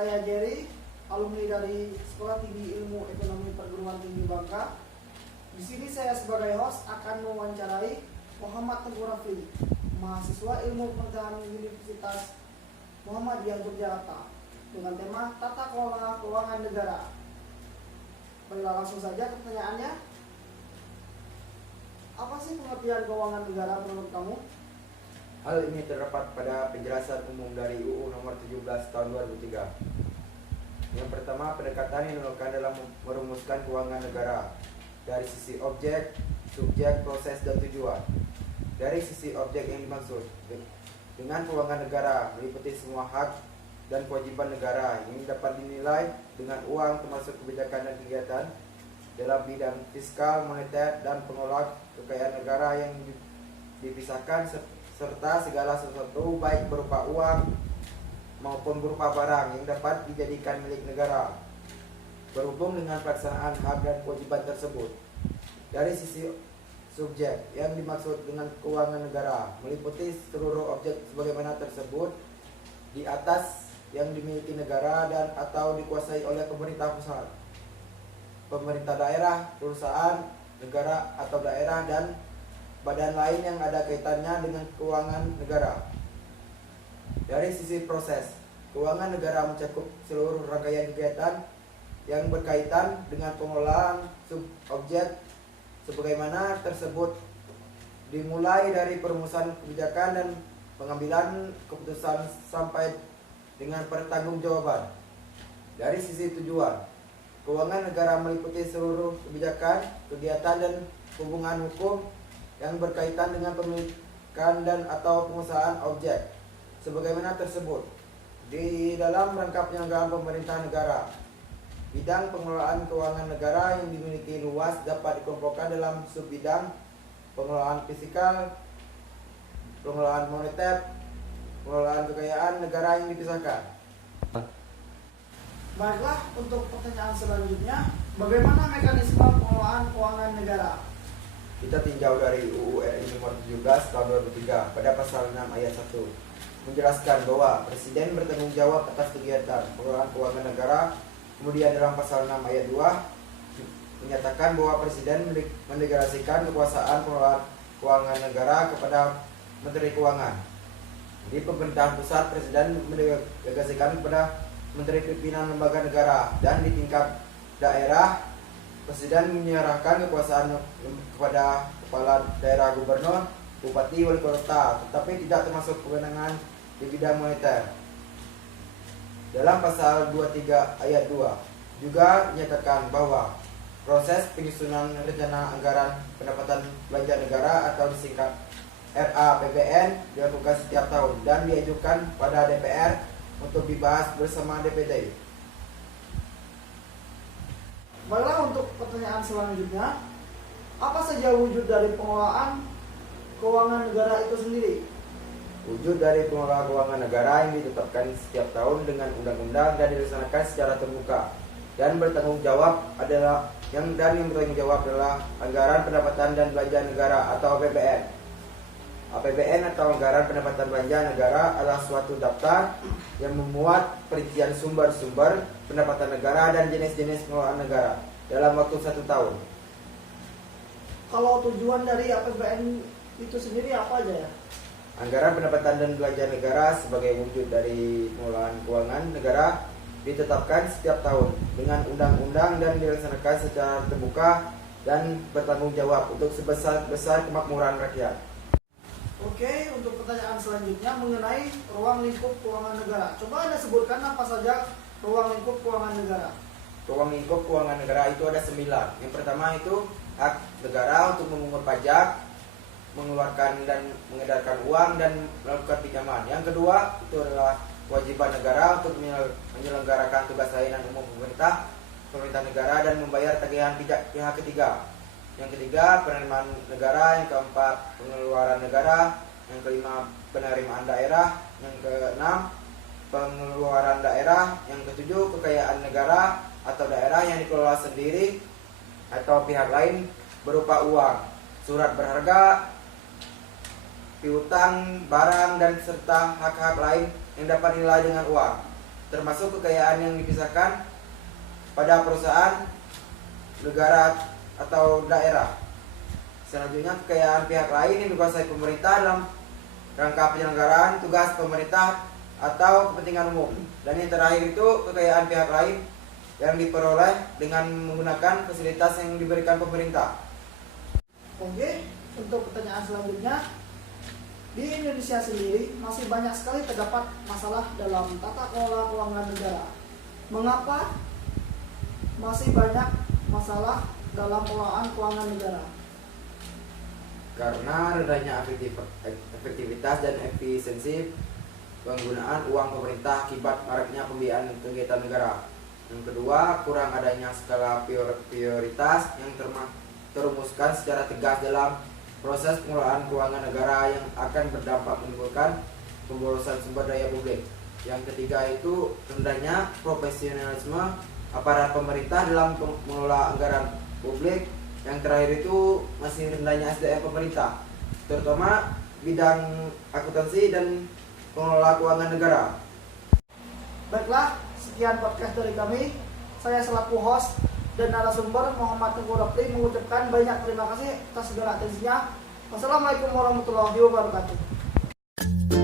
Saya Jerry, alumni dari Sekolah Tinggi Ilmu Ekonomi Perguruan Tinggi Bangka. Di sini saya sebagai host akan mewawancarai Muhammad Teguh Rafli, mahasiswa Ilmu Pengetahuan Universitas Muhammadiyah Yogyakarta, dengan tema Tata Kelola Keuangan Negara. Baiklah, langsung saja pertanyaannya. Apa sih pengertian keuangan negara menurut kamu? Hal ini terdapat pada penjelasan umum dari UU Nomor 17 Tahun 2003. Yang pertama, pendekatan yang dilakukan dalam merumuskan keuangan negara dari sisi objek, subjek, proses, dan tujuan. Dari sisi objek yang dimaksud dengan keuangan negara meliputi semua hak dan kewajiban negara yang dapat dinilai dengan uang, termasuk kebijakan dan kegiatan dalam bidang fiskal, moneter, dan pengelola kekayaan negara yang dipisahkan, serta segala sesuatu baik berupa uang maupun berupa barang yang dapat dijadikan milik negara berhubung dengan pelaksanaan hak dan kewajiban tersebut. Dari sisi subjek, yang dimaksud dengan keuangan negara meliputi seluruh objek sebagaimana tersebut di atas yang dimiliki negara dan atau dikuasai oleh pemerintah pusat, pemerintah daerah, perusahaan, negara atau daerah, dan badan lain yang ada kaitannya dengan keuangan negara. Dari sisi proses, keuangan negara mencakup seluruh rangkaian kegiatan yang berkaitan dengan pengelolaan sub-objek sebagaimana tersebut, dimulai dari perumusan kebijakan dan pengambilan keputusan sampai dengan pertanggungjawaban. Dari sisi tujuan, keuangan negara meliputi seluruh kebijakan, kegiatan, dan hubungan hukum yang berkaitan dengan pemilikan dan atau pengusahaan objek sebagaimana tersebut di dalam rangka penyelenggaraan pemerintah negara. Bidang pengelolaan keuangan negara yang dimiliki luas dapat dikelompokkan dalam subbidang pengelolaan fiskal, pengelolaan moneter, pengelolaan kekayaan negara yang dipisahkan. Baiklah, untuk pertanyaan selanjutnya, bagaimana mekanisme pengelolaan keuangan negara? Kita tinjau dari UU RI Nomor 17 Tahun 2003 pada pasal 6 ayat 1 menjelaskan bahwa Presiden bertanggung jawab atas kegiatan pengelolaan keuangan negara. Kemudian dalam pasal 6 ayat 2 menyatakan bahwa Presiden mendelegasikan kekuasaan pengelolaan keuangan negara kepada Menteri Keuangan. Di pemerintahan pusat, Presiden mendelegasikan kepada Menteri Pimpinan Lembaga Negara, dan di tingkat daerah Presiden menyerahkan kekuasaan kepada kepala daerah, gubernur, bupati, wali kota, tetapi tidak termasuk kewenangan di bidang moneter. Dalam pasal 23 ayat 2 juga dinyatakan bahwa proses penyusunan rencana anggaran pendapatan belanja negara atau disingkat RAPBN dilakukan setiap tahun dan diajukan pada DPR untuk dibahas bersama DPD. Baiklah, untuk pertanyaan selanjutnya, apa saja wujud dari pengelolaan keuangan negara itu sendiri? Wujud dari pengelola keuangan negara yang ditetapkan setiap tahun dengan undang-undang dan dilaksanakan secara terbuka dan bertanggung jawab adalah bertanggung jawab adalah anggaran pendapatan dan belanja negara atau APBN. APBN atau anggaran pendapatan belanja negara adalah suatu daftar yang memuat perincian sumber-sumber pendapatan negara dan jenis-jenis pengelolaan negara dalam waktu 1 tahun. Kalau tujuan dari APBN itu sendiri apa aja ya? Anggaran pendapatan dan belanja negara sebagai wujud dari pengelolaan keuangan negara ditetapkan setiap tahun dengan undang-undang dan dilaksanakan secara terbuka dan bertanggung jawab untuk sebesar-besar kemakmuran rakyat. Oke, untuk pertanyaan selanjutnya mengenai ruang lingkup keuangan negara. Coba Anda sebutkan apa saja ruang lingkup keuangan negara. Ruang lingkup keuangan negara itu ada 9. Yang pertama itu hak negara untuk memungut pajak, mengeluarkan dan mengedarkan uang, dan melakukan pinjaman. Yang kedua itu adalah kewajiban negara untuk menyelenggarakan tugas layanan umum pemerintah negara dan membayar tagihan pihak ketiga. Yang ketiga, penerimaan negara. Yang keempat, pengeluaran negara. Yang kelima, penerimaan daerah. Yang keenam, pengeluaran daerah. Yang ketujuh, kekayaan negara atau daerah yang dikelola sendiri atau pihak lain berupa uang, surat berharga, piutang, barang, dan serta hak-hak lain yang dapat dinilai dengan uang. termasuk kekayaan yang dipisahkan pada perusahaan, negara, atau daerah. Selanjutnya, kekayaan pihak lain yang dikuasai pemerintah dalam rangka penyelenggaraan tugas pemerintah atau kepentingan umum. Dan yang terakhir itu kekayaan pihak lain yang diperoleh dengan menggunakan fasilitas yang diberikan pemerintah. Oke, untuk pertanyaan selanjutnya, di Indonesia sendiri masih banyak sekali terdapat masalah dalam tata kelola keuangan negara. Mengapa masih banyak masalah dalam pengelolaan keuangan negara? Karena rendahnya efektivitas dan efisiensi penggunaan uang pemerintah akibat maraknya pembiayaan kegiatan negara. Yang kedua, kurang adanya skala prioritas yang terumuskan secara tegas dalam proses pengelolaan keuangan negara yang akan berdampak menimbulkan pemborosan sumber daya publik. Yang ketiga itu rendahnya profesionalisme aparat pemerintah dalam mengelola anggaran publik. Yang terakhir itu masih rendahnya SDM pemerintah, terutama bidang akuntansi dan pengelola keuangan negara. Baiklah, sekian podcast dari kami. Saya selaku host dan narasumber Muhammad Teguh Rafli mengucapkan banyak terima kasih atas segala atensinya. Wassalamualaikum warahmatullahi wabarakatuh.